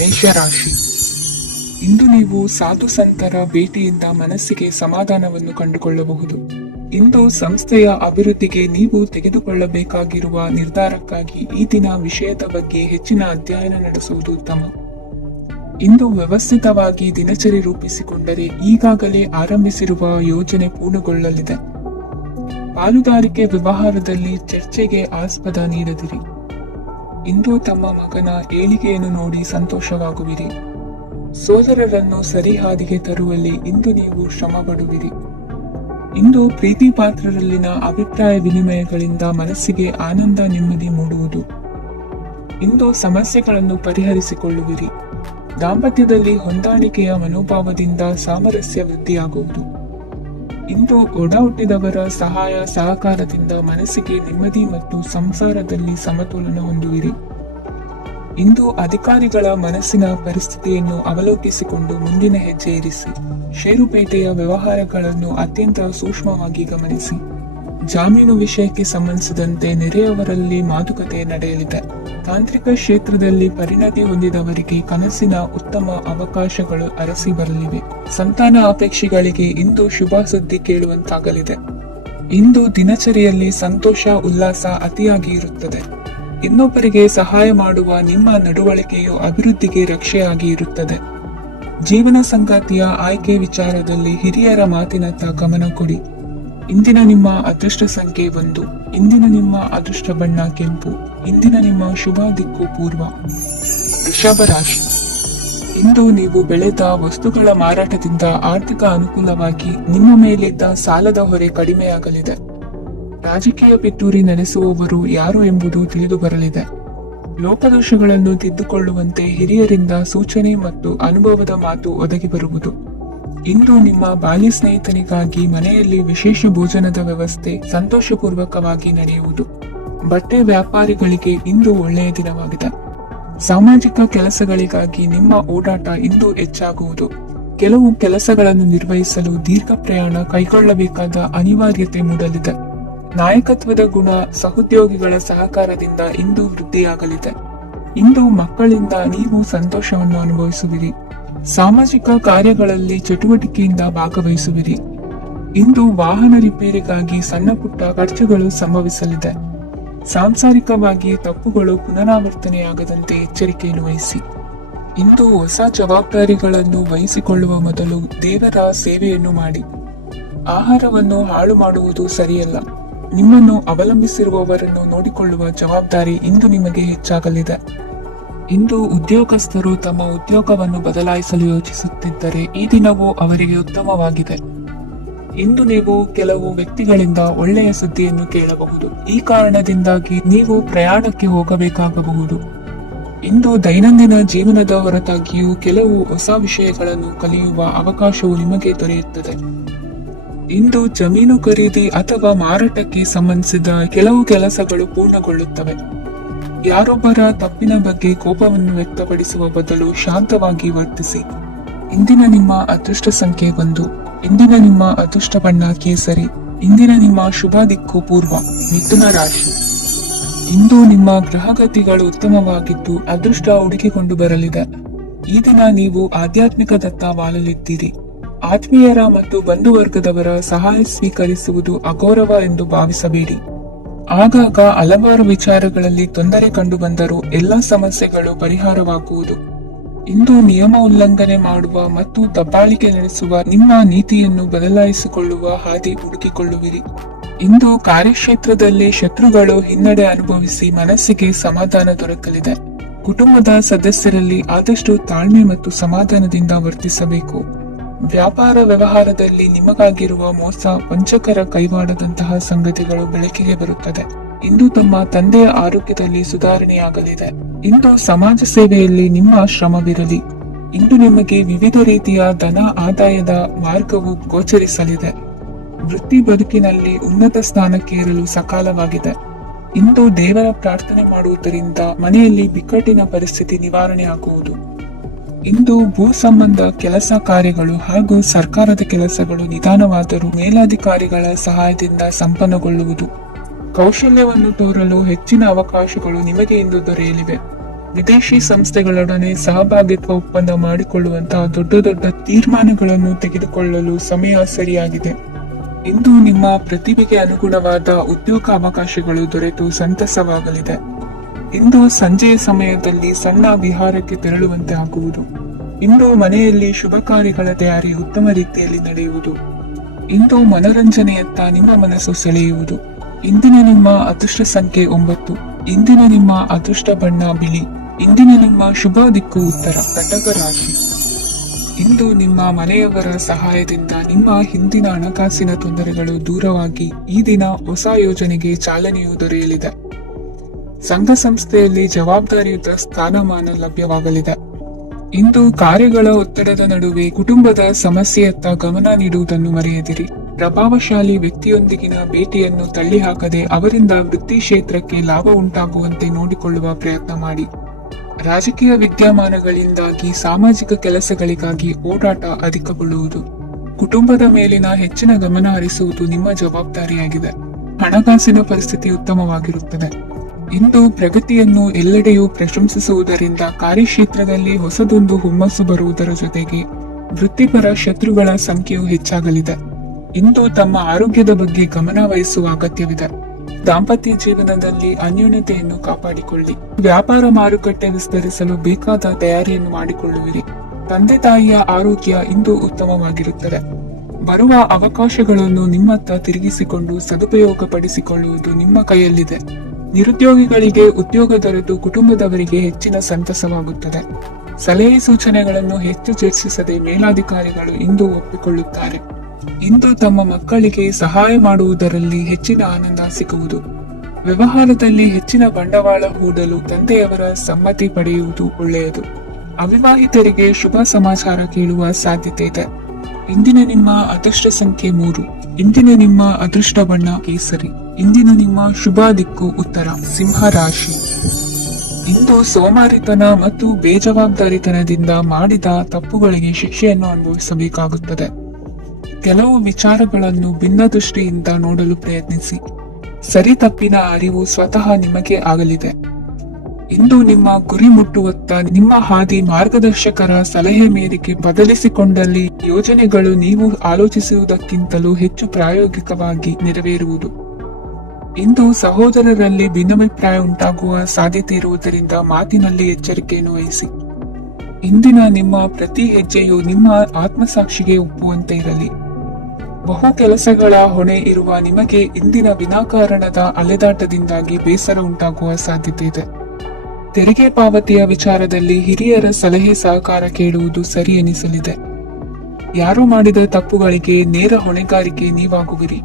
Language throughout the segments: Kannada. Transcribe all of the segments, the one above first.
ಮೇಷರಾಶಿ. ಇಂದು ನೀವು ಸಾಧು ಸಂತರ ಭೇಟಿಯಿಂದ ಮನಸ್ಸಿಗೆ ಸಮಾಧಾನವನ್ನು ಕಂಡುಕೊಳ್ಳಬಹುದು. ಇಂದು ಸಂಸ್ಥೆಯ ಅಭಿವೃದ್ಧಿಗೆ ನೀವು ತೆಗೆದುಕೊಳ್ಳಬೇಕಾಗಿರುವ ನಿರ್ಧಾರಕ್ಕಾಗಿ ಈ ದಿನ ವಿಷಯದ ಬಗ್ಗೆ ಹೆಚ್ಚಿನ ಅಧ್ಯಯನ ನಡೆಸುವುದು ಉತ್ತಮ. ಇಂದು ವ್ಯವಸ್ಥಿತವಾಗಿ ದಿನಚರಿ ರೂಪಿಸಿಕೊಂಡರೆ ಈಗಾಗಲೇ ಆರಂಭಿಸಿರುವ ಯೋಜನೆ ಪೂರ್ಣಗೊಳ್ಳಲಿದೆ. ಪಾಲುದಾರಿಕೆ ವ್ಯವಹಾರದಲ್ಲಿ ಚರ್ಚೆಗೆ ಆಸ್ಪದ ನೀಡದಿರಿ. ಇಂದು ತಮ್ಮ ಮಗನ ಏಳಿಗೆಯನ್ನು ನೋಡಿ ಸಂತೋಷವಾಗುವಿರಿ. ಸೋದರರನ್ನು ಸರಿಹಾದಿಗೆ ತರುವಲ್ಲಿ ಇಂದು ನೀವು ಶ್ರಮ ಪಡುವಿರಿ. ಇಂದು ಪ್ರೀತಿ ಪಾತ್ರರಲ್ಲಿನ ಅಭಿಪ್ರಾಯ ವಿನಿಮಯಗಳಿಂದ ಮನಸ್ಸಿಗೆ ಆನಂದ ನೆಮ್ಮದಿ ಮೂಡುವುದು. ಇಂದು ಸಮಸ್ಯೆಗಳನ್ನು ಪರಿಹರಿಸಿಕೊಳ್ಳುವಿರಿ. ದಾಂಪತ್ಯದಲ್ಲಿ ಹೊಂದಾಣಿಕೆಯ ಮನೋಭಾವದಿಂದ ಸಾಮರಸ್ಯ ವೃದ್ಧಿಯಾಗುವುದು. ಇಂದು ಒಡ ಹುಟ್ಟಿದವರ ಸಹಾಯ ಸಹಕಾರದಿಂದ ಮನಸ್ಸಿಗೆ ನೆಮ್ಮದಿ ಮತ್ತು ಸಂಸಾರದಲ್ಲಿ ಸಮತೋಲನ ಹೊಂದುವಿರಿ. ಇಂದು ಅಧಿಕಾರಿಗಳ ಮನಸ್ಸಿನ ಪರಿಸ್ಥಿತಿಯನ್ನು ಅವಲೋಕಿಸಿಕೊಂಡು ಮುಂದಿನ ಹೆಜ್ಜೆ ಇರಿಸಿ. ಷೇರುಪೇಟೆಯ ವ್ಯವಹಾರಗಳನ್ನು ಅತ್ಯಂತ ಸೂಕ್ಷ್ಮವಾಗಿ ಗಮನಿಸಿ. ಜಾಮೀನು ವಿಷಯಕ್ಕೆ ಸಂಬಂಧಿಸಿದಂತೆ ನೆರೆಯವರಲ್ಲಿ ಮಾತುಕತೆ ನಡೆಯಲಿದೆ. ತಾಂತ್ರಿಕ ಕ್ಷೇತ್ರದಲ್ಲಿ ಪರಿಣತಿ ಹೊಂದಿದವರಿಗೆ ಕನಸಿನ ಉತ್ತಮ ಅವಕಾಶಗಳು ಅರಸಿ ಬರಲಿವೆ. ಸಂತಾನ ಅಪೇಕ್ಷಿಗಳಿಗೆ ಇಂದು ಶುಭ ಸುದ್ದಿ ಕೇಳುವಂತಾಗಲಿದೆ. ಇಂದು ದಿನಚರಿಯಲ್ಲಿ ಸಂತೋಷ ಉಲ್ಲಾಸ ಅತಿಯಾಗಿ ಇರುತ್ತದೆ. ಇನ್ನೊಬ್ಬರಿಗೆ ಸಹಾಯ ಮಾಡುವ ನಿಮ್ಮ ನಡವಳಿಕೆಯು ಅಭಿವೃದ್ಧಿಗೆ ರಕ್ಷೆಯಾಗಿ ಇರುತ್ತದೆ. ಜೀವನ ಸಂಗಾತಿಯ ಆಯ್ಕೆ ವಿಚಾರದಲ್ಲಿ ಹಿರಿಯರ ಮಾತಿನತ್ತ ಗಮನ ಕೊಡಿ. ಇಂದಿನ ನಿಮ್ಮ ಅದೃಷ್ಟ ಸಂಖ್ಯೆ 1. ಇಂದಿನ ನಿಮ್ಮ ಅದೃಷ್ಟ ಬಣ್ಣ ಕೆಂಪು. ಇಂದಿನ ನಿಮ್ಮ ಶುಭ ದಿಕ್ಕು ಪೂರ್ವ. ವೃಷಭ ರಾಶಿ. ಇಂದು ನೀವು ಬೆಳೆದ ವಸ್ತುಗಳ ಮಾರಾಟದಿಂದ ಆರ್ಥಿಕ ಅನುಕೂಲವಾಗಿ ನಿಮ್ಮ ಮೇಲಿದ್ದ ಸಾಲದ ಹೊರೆ ಕಡಿಮೆಯಾಗಲಿದೆ. ರಾಜಕೀಯ ಪಿತೂರಿ ನಡೆಸುವವರು ಯಾರು ಎಂಬುದು ತಿಳಿದು ಬರಲಿದೆ. ಲೋಪದೋಷಗಳನ್ನು ತಿದ್ದುಕೊಳ್ಳುವಂತೆ ಹಿರಿಯರಿಂದ ಸೂಚನೆ ಮತ್ತು ಅನುಭವದ ಮಾತು ಒದಗಿ ಬರುವುದು. ಇಂದು ನಿಮ್ಮ ಬಾಲ್ಯ ಸ್ನೇಹಿತನಿಗಾಗಿ ಮನೆಯಲ್ಲಿ ವಿಶೇಷ ಭೋಜನದ ವ್ಯವಸ್ಥೆ ಸಂತೋಷಪೂರ್ವಕವಾಗಿ ನಡೆಯುವುದು. ಬಟ್ಟೆ ವ್ಯಾಪಾರಿಗಳಿಗೆ ಇಂದು ಒಳ್ಳೆಯ ದಿನವಾಗಿದೆ. ಸಾಮಾಜಿಕ ಕೆಲಸಗಳಿಗಾಗಿ ನಿಮ್ಮ ಓಡಾಟ ಇಂದು ಹೆಚ್ಚಾಗುವುದು. ಕೆಲವು ಕೆಲಸಗಳನ್ನು ನಿರ್ವಹಿಸಲು ದೀರ್ಘ ಪ್ರಯಾಣ ಕೈಗೊಳ್ಳಬೇಕಾದ ಅನಿವಾರ್ಯತೆ ಮೂಡಲಿದೆ. ನಾಯಕತ್ವದ ಗುಣ ಸಹೋದ್ಯೋಗಿಗಳ ಸಹಕಾರದಿಂದ ಇಂದು ವೃದ್ಧಿಯಾಗಲಿದೆ. ಇಂದು ಮಕ್ಕಳಿಂದ ನೀವು ಸಂತೋಷವನ್ನು ಅನುಭವಿಸುವಿರಿ. ಸಾಮಾಜಿಕ ಕಾರ್ಯಗಳಲ್ಲಿ ಚಟುವಟಿಕೆಯಿಂದ ಭಾಗವಹಿಸುವಿರಿ. ಇಂದು ವಾಹನ ರಿಪೇರಿಗಾಗಿ ಸಣ್ಣ ಪುಟ್ಟ ಖರ್ಚುಗಳು ಸಂಭವಿಸಲಿದೆ. ಸಾಂಸಾರಿಕವಾಗಿ ತಪ್ಪುಗಳು ಪುನರಾವರ್ತನೆಯಾಗದಂತೆ ಎಚ್ಚರಿಕೆಯನ್ನು ವಹಿಸಿ. ಇಂದು ಹೊಸ ಜವಾಬ್ದಾರಿಗಳನ್ನು ವಹಿಸಿಕೊಳ್ಳುವ ಮೊದಲು ದೇವರ ಸೇವೆಯನ್ನು ಮಾಡಿ. ಆಹಾರವನ್ನು ಹಾಳು ಮಾಡುವುದು ಸರಿಯಲ್ಲ. ನಿಮ್ಮನ್ನು ಅವಲಂಬಿಸಿರುವವರನ್ನು ನೋಡಿಕೊಳ್ಳುವ ಜವಾಬ್ದಾರಿ ಇಂದು ನಿಮಗೆ ಹೆಚ್ಚಾಗಲಿದೆ. ಇಂದು ಉದ್ಯೋಗಸ್ಥರು ತಮ್ಮ ಉದ್ಯೋಗವನ್ನು ಬದಲಾಯಿಸಲು ಯೋಚಿಸುತ್ತಿದ್ದರೆ ಈ ದಿನವೂ ಅವರಿಗೆ ಉತ್ತಮವಾಗಿದೆ. ಇಂದು ನೀವು ಕೆಲವು ವ್ಯಕ್ತಿಗಳಿಂದ ಒಳ್ಳೆಯ ಸುದ್ದಿಯನ್ನು ಕೇಳಬಹುದು. ಈ ಕಾರಣದಿಂದಾಗಿ ನೀವು ಪ್ರಯಾಣಕ್ಕೆ ಹೋಗಬೇಕಾಗಬಹುದು. ಇಂದು ದೈನಂದಿನ ಜೀವನದ ಹೊರತಾಗಿಯೂ ಕೆಲವು ಹೊಸ ವಿಷಯಗಳನ್ನು ಕಲಿಯುವ ಅವಕಾಶವು ನಿಮಗೆ ದೊರೆಯುತ್ತದೆ. ಇಂದು ಜಮೀನು ಖರೀದಿ ಅಥವಾ ಮಾರಾಟಕ್ಕೆ ಸಂಬಂಧಿಸಿದ ಕೆಲವು ಕೆಲಸಗಳು ಪೂರ್ಣಗೊಳ್ಳುತ್ತವೆ. ಯಾರೊಬ್ಬರ ತಪ್ಪಿನ ಬಗ್ಗೆ ಕೋಪವನ್ನು ವ್ಯಕ್ತಪಡಿಸುವ ಬದಲು ಶಾಂತವಾಗಿ ವರ್ತಿಸಿ. ಇಂದಿನ ನಿಮ್ಮ ಅದೃಷ್ಟ ಸಂಖ್ಯೆ 1. ಇಂದಿನ ನಿಮ್ಮ ಅದೃಷ್ಟ ಬಣ್ಣ ಕೇಸರಿ. ಇಂದಿನ ನಿಮ್ಮ ಶುಭ ದಿಕ್ಕು ಪೂರ್ವ. ಮಿಥುನ ರಾಶಿ. ಇಂದು ನಿಮ್ಮ ಗ್ರಹಗತಿಗಳು ಉತ್ತಮವಾಗಿದ್ದು ಅದೃಷ್ಟ ಹುಡುಕಿಕೊಂಡು ಬರಲಿದೆ. ಈ ದಿನ ನೀವು ಆಧ್ಯಾತ್ಮಿಕದತ್ತ ವಾಲಲಿದ್ದೀರಿ. ಆತ್ಮೀಯರ ಮತ್ತು ಬಂಧುವರ್ಗದವರ ಸಹಾಯ ಸ್ವೀಕರಿಸುವುದು ಅಗೌರವ ಎಂದು ಭಾವಿಸಬೇಡಿ. ಆಗಾಗ ಹಲವಾರು ವಿಚಾರಗಳಲ್ಲಿ ತೊಂದರೆ ಕಂಡು ಬಂದರೂ ಎಲ್ಲಾ ಸಮಸ್ಯೆಗಳು ಪರಿಹಾರವಾಗುವುದು. ಇಂದು ನಿಯಮ ಉಲ್ಲಂಘನೆ ಮಾಡುವ ಮತ್ತು ದಬ್ಬಾಳಿಕೆ ನಡೆಸುವ ನಿಮ್ಮ ನೀತಿಯನ್ನು ಬದಲಾಯಿಸಿಕೊಳ್ಳುವ ಹಾದಿ ಹುಡುಕಿಕೊಳ್ಳುವಿರಿ. ಇಂದು ಕಾರ್ಯಕ್ಷೇತ್ರದಲ್ಲಿ ಶತ್ರುಗಳು ಹಿನ್ನಡೆ ಅನುಭವಿಸಿ ಮನಸ್ಸಿಗೆ ಸಮಾಧಾನ ದೊರಕಲಿದೆ. ಕುಟುಂಬದ ಸದಸ್ಯರಲ್ಲಿ ಆದಷ್ಟು ತಾಳ್ಮೆ ಮತ್ತು ಸಮಾಧಾನದಿಂದ ವರ್ತಿಸಬೇಕು. ವ್ಯಾಪಾರ ವ್ಯವಹಾರದಲ್ಲಿ ನಿಮಗಾಗಿರುವ ಮೋಸ ವಂಚಕರ ಕೈವಾಡದಂತಹ ಸಂಗತಿಗಳು ಬೆಳಕಿಗೆ ಬರುತ್ತದೆ. ಇಂದು ತಮ್ಮ ತಂದೆಯ ಆರೋಗ್ಯದಲ್ಲಿ ಸುಧಾರಣೆಯಾಗಲಿದೆ. ಇಂದು ಸಮಾಜ ಸೇವೆಯಲ್ಲಿ ನಿಮ್ಮ ಶ್ರಮವಿರಲಿ. ಇಂದು ನಿಮಗೆ ವಿವಿಧ ರೀತಿಯ ಧನ ಆದಾಯದ ಮಾರ್ಗವು ಗೋಚರಿಸಲಿದೆ. ವೃತ್ತಿ ಬದುಕಿನಲ್ಲಿ ಉನ್ನತ ಸ್ಥಾನಕ್ಕೆ ಏರಲು ಸಕಾಲವಾಗಿದೆ. ಇಂದು ದೇವರ ಪ್ರಾರ್ಥನೆ ಮಾಡುವುದರಿಂದ ಮನೆಯಲ್ಲಿ ಬಿಕ್ಕಟ್ಟಿನ ಪರಿಸ್ಥಿತಿ ನಿವಾರಣೆ ಆಗುವುದು. ಇಂದು ಭೂ ಸಂಬಂಧ ಕೆಲಸ ಕಾರ್ಯಗಳು ಹಾಗೂ ಸರ್ಕಾರದ ಕೆಲಸಗಳು ನಿಧಾನವಾದರೂ ಮೇಲಾಧಿಕಾರಿಗಳ ಸಹಾಯದಿಂದ ಸಂಪನ್ನಗೊಳ್ಳುವುದು. ಕೌಶಲ್ಯವನ್ನು ತೋರಲು ಹೆಚ್ಚಿನ ಅವಕಾಶಗಳು ನಿಮಗೆ ಇಂದು ದೊರೆಯಲಿವೆ. ವಿದೇಶಿ ಸಂಸ್ಥೆಗಳೊಡನೆ ಸಹಭಾಗಿತ್ವ ಒಪ್ಪಂದ ಮಾಡಿಕೊಳ್ಳುವಂತಹ ದೊಡ್ಡ ದೊಡ್ಡ ತೀರ್ಮಾನಗಳನ್ನು ತೆಗೆದುಕೊಳ್ಳಲು ಸಮಯ ಸರಿಯಾಗಿದೆ. ಇಂದು ನಿಮ್ಮ ಪ್ರತಿಭೆಗೆ ಅನುಗುಣವಾದ ಉದ್ಯೋಗ ಅವಕಾಶಗಳು ದೊರೆತು ಸಂತಸವಾಗಲಿದೆ. ಇಂದು ಸಂಜೆಯ ಸಮಯದಲ್ಲಿ ಸಣ್ಣ ವಿಹಾರಕ್ಕೆ ತೆರಳುವಂತೆ ಆಗುವುದು. ಇಂದು ಮನೆಯಲ್ಲಿ ಶುಭ ಕಾರ್ಯಗಳ ತಯಾರಿ ಉತ್ತಮ ರೀತಿಯಲ್ಲಿ ನಡೆಯುವುದು. ಇಂದು ಮನರಂಜನೆಯತ್ತ ನಿಮ್ಮ ಮನಸ್ಸು ಸೆಳೆಯುವುದು. ಇಂದಿನ ನಿಮ್ಮ ಅದೃಷ್ಟ ಸಂಖ್ಯೆ 9. ಇಂದಿನ ನಿಮ್ಮ ಅದೃಷ್ಟ ಬಣ್ಣ ಬಿಳಿ. ಇಂದಿನ ನಿಮ್ಮ ಶುಭ ದಿಕ್ಕು ಉತ್ತರ ಕಟಕ ರಾಶಿ. ಇಂದು ನಿಮ್ಮ ಮನೆಯವರ ಸಹಾಯದಿಂದ ನಿಮ್ಮ ಹಿಂದಿನ ಹಣಕಾಸಿನ ತೊಂದರೆಗಳು ದೂರವಾಗಿ ಈ ದಿನ ಹೊಸ ಯೋಜನೆಗೆ ಚಾಲನೆಯು ದೊರೆಯಲಿದೆ. ಸಂಘ ಸಂಸ್ಥೆಯಲ್ಲಿ ಜವಾಬ್ದಾರಿಯುತ ಸ್ಥಾನಮಾನ ಲಭ್ಯವಾಗಲಿದೆ. ಇಂದು ಕಾರ್ಯಗಳ ಒತ್ತಡದ ನಡುವೆ ಕುಟುಂಬದ ಸಮಸ್ಯೆಯತ್ತ ಗಮನ ನೀಡುವುದನ್ನು ಮರೆಯದಿರಿ. ಪ್ರಭಾವಶಾಲಿ ವ್ಯಕ್ತಿಯೊಂದಿಗಿನ ಭೇಟಿಯನ್ನು ತಳ್ಳಿಹಾಕದೆ ಅವರಿಂದ ವೃತ್ತಿ ಕ್ಷೇತ್ರಕ್ಕೆ ಲಾಭ ಉಂಟಾಗುವಂತೆ ನೋಡಿಕೊಳ್ಳುವ ಪ್ರಯತ್ನ ಮಾಡಿ. ರಾಜಕೀಯ ವಿದ್ಯಮಾನಗಳಿಂದಾಗಿ ಸಾಮಾಜಿಕ ಕೆಲಸಗಳಿಗಾಗಿ ಓಡಾಟ ಅಧಿಕಗೊಳ್ಳುವುದು. ಕುಟುಂಬದ ಮೇಲಿನ ಹೆಚ್ಚಿನ ಗಮನ ಹರಿಸುವುದು ನಿಮ್ಮ ಜವಾಬ್ದಾರಿಯಾಗಿದೆ. ಹಣಕಾಸಿನ ಪರಿಸ್ಥಿತಿ ಉತ್ತಮವಾಗಿರುತ್ತದೆ. ಇಂದು ಪ್ರಗತಿಯನ್ನು ಎಲ್ಲೆಡೆಯೂ ಪ್ರಶಂಸಿಸುವುದರಿಂದ ಕಾರ್ಯಕ್ಷೇತ್ರದಲ್ಲಿ ಹೊಸದೊಂದು ಹುಮ್ಮಸ್ಸು ಬರುವುದರ ಜೊತೆಗೆ ವೃತ್ತಿಪರ ಶತ್ರುಗಳ ಸಂಖ್ಯೆಯು ಹೆಚ್ಚಾಗಲಿದೆ. ಇಂದು ತಮ್ಮ ಆರೋಗ್ಯದ ಬಗ್ಗೆ ಗಮನ ವಹಿಸುವ ಅಗತ್ಯವಿದೆ. ದಾಂಪತ್ಯ ಜೀವನದಲ್ಲಿ ಅನ್ಯೋನ್ಯತೆಯನ್ನು ಕಾಪಾಡಿಕೊಳ್ಳಿ. ವ್ಯಾಪಾರ ಮಾರುಕಟ್ಟೆ ವಿಸ್ತರಿಸಲು ಬೇಕಾದ ತಯಾರಿಯನ್ನು ಮಾಡಿಕೊಳ್ಳುವಿರಿ. ತಂದೆ ತಾಯಿಯ ಆರೋಗ್ಯ ಇಂದು ಉತ್ತಮವಾಗಿರುತ್ತದೆ. ಬರುವ ಅವಕಾಶಗಳನ್ನು ನಿಮ್ಮತ್ತ ತಿರುಗಿಸಿಕೊಂಡು ಸದುಪಯೋಗಪಡಿಸಿಕೊಳ್ಳುವುದು ನಿಮ್ಮ ಕೈಯಲ್ಲಿದೆ. ನಿರುದ್ಯೋಗಿಗಳಿಗೆ ಉದ್ಯೋಗ ದೊರೆತು ಕುಟುಂಬದವರಿಗೆ ಹೆಚ್ಚಿನ ಸಂತಸವಾಗುತ್ತದೆ. ಸಲಹೆ ಸೂಚನೆಗಳನ್ನು ಹೆಚ್ಚು ಚರ್ಚಿಸದೆ ಮೇಲಾಧಿಕಾರಿಗಳು ಇಂದು ಒಪ್ಪಿಕೊಳ್ಳುತ್ತಾರೆ. ಇಂದು ತಮ್ಮ ಮಕ್ಕಳಿಗೆ ಸಹಾಯ ಮಾಡುವುದರಲ್ಲಿ ಹೆಚ್ಚಿನ ಆನಂದ ಸಿಗುವುದು. ವ್ಯವಹಾರದಲ್ಲಿ ಹೆಚ್ಚಿನ ಬಂಡವಾಳ ಹೂಡಲು ತಂದೆಯವರ ಸಮ್ಮತಿ ಪಡೆಯುವುದು ಒಳ್ಳೆಯದು. ಅವಿವಾಹಿತರಿಗೆ ಶುಭ ಸಮಾಚಾರ ಕೇಳುವ ಸಾಧ್ಯತೆ ಇದೆ. ಇಂದಿನ ನಿಮ್ಮ ಅದೃಷ್ಟ ಸಂಖ್ಯೆ 3. ಇಂದಿನ ನಿಮ್ಮ ಅದೃಷ್ಟ ಬಣ್ಣ ಕೇಸರಿ. ಇಂದಿನ ನಿಮ್ಮ ಶುಭ ದಿಕ್ಕು ಉತ್ತರ ಸಿಂಹ ರಾಶಿ. ಇಂದು ಸೋಮಾರಿತನ ಮತ್ತು ಬೇಜವಾಬ್ದಾರಿತನದಿಂದ ಮಾಡಿದ ತಪ್ಪುಗಳಿಗೆ ಶಿಕ್ಷೆಯನ್ನು ಅನುಭವಿಸಬೇಕಾಗುತ್ತದೆ. ಕೆಲವು ವಿಚಾರಗಳನ್ನು ಭಿನ್ನ ದೃಷ್ಟಿಯಿಂದ ನೋಡಲು ಪ್ರಯತ್ನಿಸಿ. ಸರಿ ತಪ್ಪಿನ ಅರಿವು ಸ್ವತಃ ನಿಮಗೆ ಆಗಲಿದೆ. ಇಂದು ನಿಮ್ಮ ಗುರಿ ಮುಟ್ಟುವತ್ತ ನಿಮ್ಮ ಹಾದಿ ಮಾರ್ಗದರ್ಶಕರ ಸಲಹೆ ಮೇರೆಗೆ ಬದಲಿಸಿಕೊಂಡಲ್ಲಿ ಯೋಜನೆಗಳು ನೀವು ಆಲೋಚಿಸುವುದಕ್ಕಿಂತಲೂ ಹೆಚ್ಚು ಪ್ರಾಯೋಗಿಕವಾಗಿ ನೆರವೇರುವುದು. ಇಂದು ಸಹೋದರರಲ್ಲಿ ಭಿನ್ನಾಭಿಪ್ರಾಯ ಉಂಟಾಗುವ ಸಾಧ್ಯತೆ ಇರುವುದರಿಂದ ಮಾತಿನಲ್ಲಿ ಎಚ್ಚರಿಕೆಯನ್ನು ವಹಿಸಿ. ಇಂದಿನ ನಿಮ್ಮ ಪ್ರತಿ ಹೆಜ್ಜೆಯು ನಿಮ್ಮ ಆತ್ಮಸಾಕ್ಷಿಗೆ ಒಪ್ಪುವಂತೆ ಇರಲಿ. ಬಹು ಕೆಲಸಗಳ ಹೊಣೆ ಇರುವ ನಿಮಗೆ ಇಂದಿನ ವಿನಾಕಾರಣದ ಅಲೆದಾಟದಿಂದಾಗಿ ಬೇಸರ ಉಂಟಾಗುವ ಸಾಧ್ಯತೆ ಇದೆ. ತೆರಿಗೆ ಪಾವತಿಯ ವಿಚಾರದಲ್ಲಿ ಹಿರಿಯರ ಸಲಹೆ ಸಹಕಾರ ಕೇಳುವುದು ಸರಿ ಎನಿಸಲಿದೆ. ಯಾರು ಮಾಡಿದ ತಪ್ಪುಗಳಿಗೆ ನೇರ ಹೊಣೆಗಾರಿಕೆ ನೀವಾಗುವಿರಿ.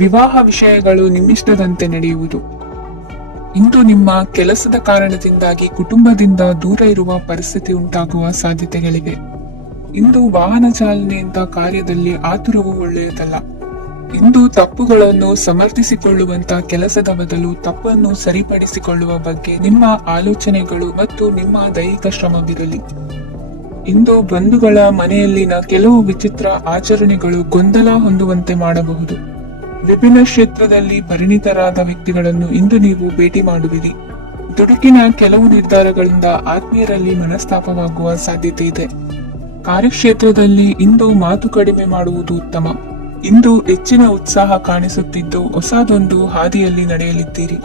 ವಿವಾಹ ವಿಷಯಗಳು ನಿಮ್ಮಿಷ್ಟದಂತೆ ನಡೆಯುವುದು. ಇಂದು ನಿಮ್ಮ ಕೆಲಸದ ಕಾರಣದಿಂದಾಗಿ ಕುಟುಂಬದಿಂದ ದೂರ ಇರುವ ಪರಿಸ್ಥಿತಿ ಉಂಟಾಗುವ ಸಾಧ್ಯತೆಗಳಿವೆ. ಇಂದು ವಾಹನ ಚಾಲನೆಯಿಂದ ಕಾರ್ಯದಲ್ಲಿ ಆತುರವು ಒಳ್ಳೆಯದಲ್ಲ. ಇಂದು ತಪ್ಪುಗಳನ್ನು ಸಮರ್ಥಿಸಿಕೊಳ್ಳುವಂತ ಕೆಲಸದ ಬದಲು ತಪ್ಪನ್ನು ಸರಿಪಡಿಸಿಕೊಳ್ಳುವ ಬಗ್ಗೆ ನಿಮ್ಮ ಆಲೋಚನೆಗಳು ಮತ್ತು ನಿಮ್ಮ ದೈಹಿಕ ಶ್ರಮವಿರಲಿ. ಇಂದು ಬಂಧುಗಳ ಮನೆಯಲ್ಲಿನ ಕೆಲವು ವಿಚಿತ್ರ ಆಚರಣೆಗಳು ಗೊಂದಲ ಹೊಂದುವಂತೆ ಮಾಡಬಹುದು. ವಿಭಿನ್ನ ಕ್ಷೇತ್ರದಲ್ಲಿ ಪರಿಣಿತರಾದ ವ್ಯಕ್ತಿಗಳನ್ನು ಇಂದು ನೀವು ಭೇಟಿ ಮಾಡುವಿರಿ. ದುಡುಕಿನ ಕೆಲವು ನಿರ್ಧಾರಗಳಿಂದ ಆತ್ಮೀಯರಲ್ಲಿ ಮನಸ್ತಾಪವಾಗುವ ಸಾಧ್ಯತೆ ಇದೆ. ಕಾರ್ಯಕ್ಷೇತ್ರದಲ್ಲಿ ಇಂದು ಮಾತು ಕಡಿಮೆ ಮಾಡುವುದು ಉತ್ತಮ. ಇಂದು ಹೆಚ್ಚಿನ ಉತ್ಸಾಹ ಕಾಣಿಸುತ್ತಿದ್ದು ಹೊಸದೊಂದು ಹಾದಿಯಲ್ಲಿ ನಡೆಯಲಿದ್ದೀರಿ.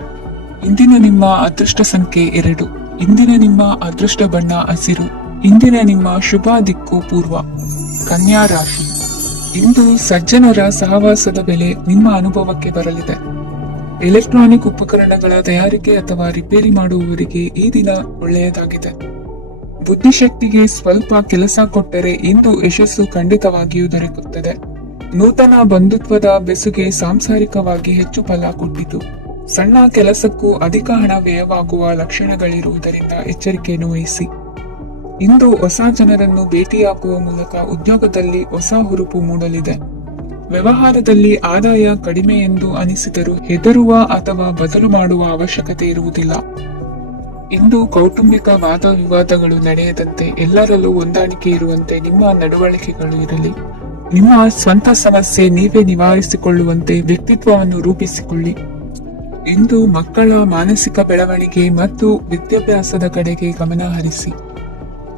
ಇಂದಿನ ನಿಮ್ಮ ಅದೃಷ್ಟ ಸಂಖ್ಯೆ 2. ಇಂದಿನ ನಿಮ್ಮ ಅದೃಷ್ಟ ಬಣ್ಣ ಹಸಿರು. ಇಂದಿನ ನಿಮ್ಮ ಶುಭ ದಿಕ್ಕು ಪೂರ್ವ ಕನ್ಯಾ ರಾಶಿ. ಇಂದು ಸಜ್ಜನರ ಸಹವಾಸದ ಬೆಲೆ ನಿಮ್ಮ ಅನುಭವಕ್ಕೆ ಬರಲಿದೆ. ಎಲೆಕ್ಟ್ರಾನಿಕ್ ಉಪಕರಣಗಳ ತಯಾರಿಕೆ ಅಥವಾ ರಿಪೇರಿ ಮಾಡುವವರಿಗೆ ಈ ದಿನ ಒಳ್ಳೆಯದಾಗಿದೆ. ಬುದ್ಧಿಶಕ್ತಿಗೆ ಸ್ವಲ್ಪ ಕೆಲಸ ಕೊಟ್ಟರೆ ಇಂದು ಯಶಸ್ಸು ಖಂಡಿತವಾಗಿಯೂ ದೊರಕುತ್ತದೆ. ನೂತನ ಬಂಧುತ್ವದ ಬೆಸುಗೆ ಸಾಂಸಾರಿಕವಾಗಿ ಹೆಚ್ಚು ಫಲ ಕೊಟ್ಟಿತು. ಸಣ್ಣ ಕೆಲಸಕ್ಕೂ ಅಧಿಕ ಹಣ ವ್ಯಯವಾಗುವ ಲಕ್ಷಣಗಳಿರುವುದರಿಂದ ಎಚ್ಚರಿಕೆಯನ್ನು ವಹಿಸಿ. ಇಂದು ಹೊಸ ಜನರನ್ನು ಭೇಟಿಯಾಗುವ ಮೂಲಕ ಉದ್ಯೋಗದಲ್ಲಿ ಹೊಸ ಹುರುಪು ಮೂಡಲಿದೆ. ವ್ಯವಹಾರದಲ್ಲಿ ಆದಾಯ ಕಡಿಮೆ ಎಂದು ಅನಿಸಿದರೂ ಹೆದರುವ ಅಥವಾ ಬದಲು ಮಾಡುವ ಅವಶ್ಯಕತೆ ಇರುವುದಿಲ್ಲ. ಇಂದು ಕೌಟುಂಬಿಕ ವಾದ ವಿವಾದಗಳು ನಡೆಯದಂತೆ ಎಲ್ಲರಲ್ಲೂ ಹೊಂದಾಣಿಕೆ ಇರುವಂತೆ ನಿಮ್ಮ ನಡವಳಿಕೆಗಳು ಇರಲಿ. ನಿಮ್ಮ ಸ್ವಂತ ಸಮಸ್ಯೆ ನೀವೇ ನಿವಾರಿಸಿಕೊಳ್ಳುವಂತೆ ವ್ಯಕ್ತಿತ್ವವನ್ನು ರೂಪಿಸಿಕೊಳ್ಳಿ. ಇಂದು ಮಕ್ಕಳ ಮಾನಸಿಕ ಬೆಳವಣಿಗೆ ಮತ್ತು ವಿದ್ಯಾಭ್ಯಾಸದ ಕಡೆಗೆ ಗಮನ ಹರಿಸಿ.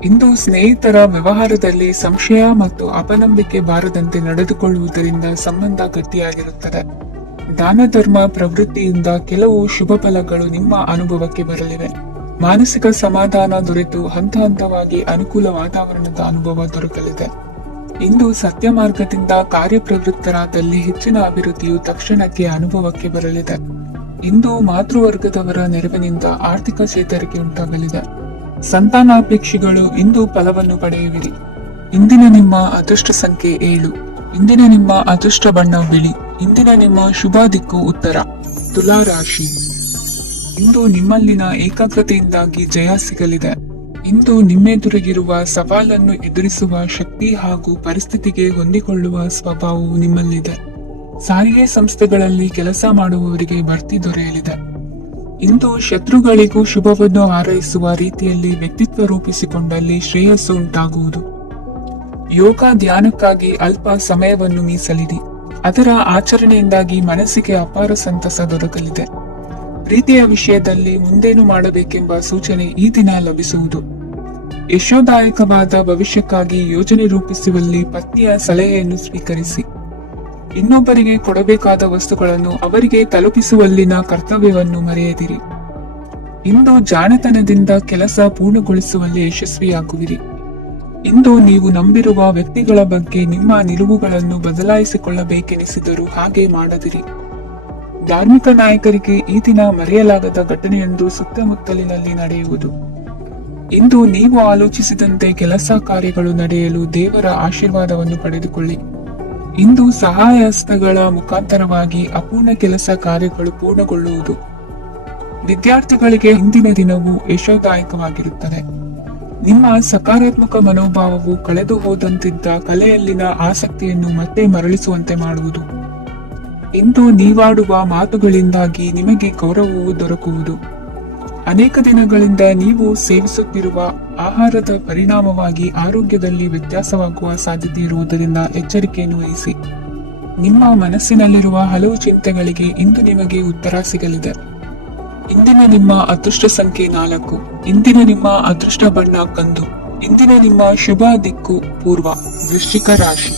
ಇಂದು ಸ್ನೇಹಿತರ ವ್ಯವಹಾರದಲ್ಲಿ ಸಂಶಯ ಮತ್ತು ಅಪನಂಬಿಕೆ ಬಾರದಂತೆ ನಡೆದುಕೊಳ್ಳುವುದರಿಂದ ಸಂಬಂಧ ಗಟ್ಟಿಯಾಗಿರುತ್ತದೆ. ದಾನ ಧರ್ಮ ಪ್ರವೃತ್ತಿಯಿಂದ ಕೆಲವು ಶುಭ ಫಲಗಳು ನಿಮ್ಮ ಅನುಭವಕ್ಕೆ ಬರಲಿವೆ. ಮಾನಸಿಕ ಸಮಾಧಾನ ದೊರೆತು ಹಂತ ಹಂತವಾಗಿ ಅನುಕೂಲ ವಾತಾವರಣದ ಅನುಭವ ದೊರಕಲಿದೆ. ಇಂದು ಸತ್ಯ ಮಾರ್ಗದಿಂದ ಕಾರ್ಯಪ್ರವೃತ್ತರಾದಲ್ಲಿ ಹೆಚ್ಚಿನ ಅಭಿವೃದ್ಧಿಯು ತಕ್ಷಣಕ್ಕೆ ಅನುಭವಕ್ಕೆ ಬರಲಿದೆ. ಇಂದು ಮಾತೃವರ್ಗದವರ ನೆರವಿನಿಂದ ಆರ್ಥಿಕ ಚೇತರಿಕೆ ಉಂಟಾಗಲಿದೆ. ಸಂತಾನಾಪೇಕ್ಷಿಗಳು ಇಂದು ಫಲವನ್ನು ಪಡೆಯುವಿರಿ. ಇಂದಿನ ನಿಮ್ಮ ಅದೃಷ್ಟ ಸಂಖ್ಯೆ 7. ಇಂದಿನ ನಿಮ್ಮ ಅದೃಷ್ಟ ಬಣ್ಣ ಬಿಳಿ. ಇಂದಿನ ನಿಮ್ಮ ಶುಭ ದಿಕ್ಕು ಉತ್ತರ. ತುಲಾ ರಾಶಿ. ಇಂದು ನಿಮ್ಮಲ್ಲಿನ ಏಕಾಗ್ರತೆಯಿಂದಾಗಿ ಜಯ ಸಿಗಲಿದೆ. ಇಂದು ನಿಮ್ಮೆದುರಿಗಿರುವ ಸವಾಲನ್ನು ಎದುರಿಸುವ ಶಕ್ತಿ ಹಾಗೂ ಪರಿಸ್ಥಿತಿಗೆ ಹೊಂದಿಕೊಳ್ಳುವ ಸ್ವಭಾವವು ನಿಮ್ಮಲ್ಲಿದೆ. ಸಾರಿಗೆ ಸಂಸ್ಥೆಗಳಲ್ಲಿ ಕೆಲಸ ಮಾಡುವವರಿಗೆ ಬಡ್ತಿ ದೊರೆಯಲಿದೆ. ಇಂದು ಶತ್ರುಗಳಿಗೂ ಶುಭವನ್ನು ಹಾರೈಸುವ ರೀತಿಯಲ್ಲಿ ವ್ಯಕ್ತಿತ್ವ ರೂಪಿಸಿಕೊಂಡಲ್ಲಿ ಶ್ರೇಯಸ್ಸು ಉಂಟಾಗುವುದು. ಯೋಗ ಧ್ಯಾನಕ್ಕಾಗಿ ಅಲ್ಪ ಸಮಯವನ್ನು ಮೀಸಲಿಡಿ. ಅದರ ಆಚರಣೆಯಿಂದಾಗಿ ಮನಸ್ಸಿಗೆ ಅಪಾರ ಸಂತಸ ದೊರಕಲಿದೆ. ಪ್ರೀತಿಯ ವಿಷಯದಲ್ಲಿ ಮುಂದೇನು ಮಾಡಬೇಕೆಂಬ ಸೂಚನೆ ಈ ದಿನ ಲಭಿಸುವುದು. ಯಶೋದಾಯಕವಾದ ಭವಿಷ್ಯಕ್ಕಾಗಿ ಯೋಜನೆ ರೂಪಿಸುವಲ್ಲಿ ಪತ್ನಿಯ ಸಲಹೆಯನ್ನು ಸ್ವೀಕರಿಸಿ. ಇನ್ನೊಬ್ಬರಿಗೆ ಕೊಡಬೇಕಾದ ವಸ್ತುಗಳನ್ನು ಅವರಿಗೆ ತಲುಪಿಸುವಲ್ಲಿನ ಕರ್ತವ್ಯವನ್ನು ಮರೆಯದಿರಿ. ಇಂದು ಜಾಣತನದಿಂದ ಕೆಲಸ ಪೂರ್ಣಗೊಳಿಸುವಲ್ಲಿ ಯಶಸ್ವಿಯಾಗುವಿರಿ. ಇಂದು ನೀವು ನಂಬಿರುವ ವ್ಯಕ್ತಿಗಳ ಬಗ್ಗೆ ನಿಮ್ಮ ನಿಲುವುಗಳನ್ನು ಬದಲಾಯಿಸಿಕೊಳ್ಳಬೇಕೆನಿಸಿದರೂ ಹಾಗೆ ಮಾಡದಿರಿ. ಧಾರ್ಮಿಕ ನಾಯಕರಿಗೆ ಈ ದಿನ ಮರೆಯಲಾಗದ ಘಟನೆಯೊಂದು ಸುತ್ತಮುತ್ತಲಿನಲ್ಲಿ ನಡೆಯುವುದು. ಇಂದು ನೀವು ಆಲೋಚಿಸಿದಂತೆ ಕೆಲಸ ಕಾರ್ಯಗಳು ನಡೆಯಲು ದೇವರ ಆಶೀರ್ವಾದವನ್ನು ಪಡೆದುಕೊಳ್ಳಿ. ಇಂದು ಸಹಾಯ ಹಸ್ತಗಳ ಮುಖಾಂತರವಾಗಿ ಅಪೂರ್ಣ ಕೆಲಸ ಕಾರ್ಯಗಳು ಪೂರ್ಣಗೊಳ್ಳುವುದು. ವಿದ್ಯಾರ್ಥಿಗಳಿಗೆ ಇಂದಿನ ದಿನವು ಯಶೋದಾಯಕವಾಗಿರುತ್ತದೆ. ನಿಮ್ಮ ಸಕಾರಾತ್ಮಕ ಮನೋಭಾವವು ಕಳೆದು ಹೋದಂತಿದ್ದ ಕಲೆಯಲ್ಲಿನ ಆಸಕ್ತಿಯನ್ನು ಮತ್ತೆ ಮರಳಿಸುವಂತೆ ಮಾಡುವುದು. ಇಂದು ನೀವಾಡುವ ಮಾತುಗಳಿಂದಾಗಿ ನಿಮಗೆ ಗೌರವವು ದೊರಕುವುದು. ಅನೇಕ ದಿನಗಳಿಂದ ನೀವು ಸೇವಿಸುತ್ತಿರುವ ಆಹಾರದ ಪರಿಣಾಮವಾಗಿ ಆರೋಗ್ಯದಲ್ಲಿ ವ್ಯತ್ಯಾಸವಾಗುವ ಸಾಧ್ಯತೆ ಇರುವುದರಿಂದ ಎಚ್ಚರಿಕೆಯನ್ನು ವಹಿಸಿ. ನಿಮ್ಮ ಮನಸ್ಸಿನಲ್ಲಿರುವ ಹಲವು ಚಿಂತೆಗಳಿಗೆ ಇಂದು ನಿಮಗೆ ಉತ್ತರ ಸಿಗಲಿದೆ. ಇಂದಿನ ನಿಮ್ಮ ಅದೃಷ್ಟ ಸಂಖ್ಯೆ 4. ಇಂದಿನ ನಿಮ್ಮ ಅದೃಷ್ಟ ಬಣ್ಣ ಕಂದು. ಇಂದಿನ ನಿಮ್ಮ ಶುಭ ದಿಕ್ಕು ಪೂರ್ವ. ವೃಶ್ಚಿಕ ರಾಶಿ.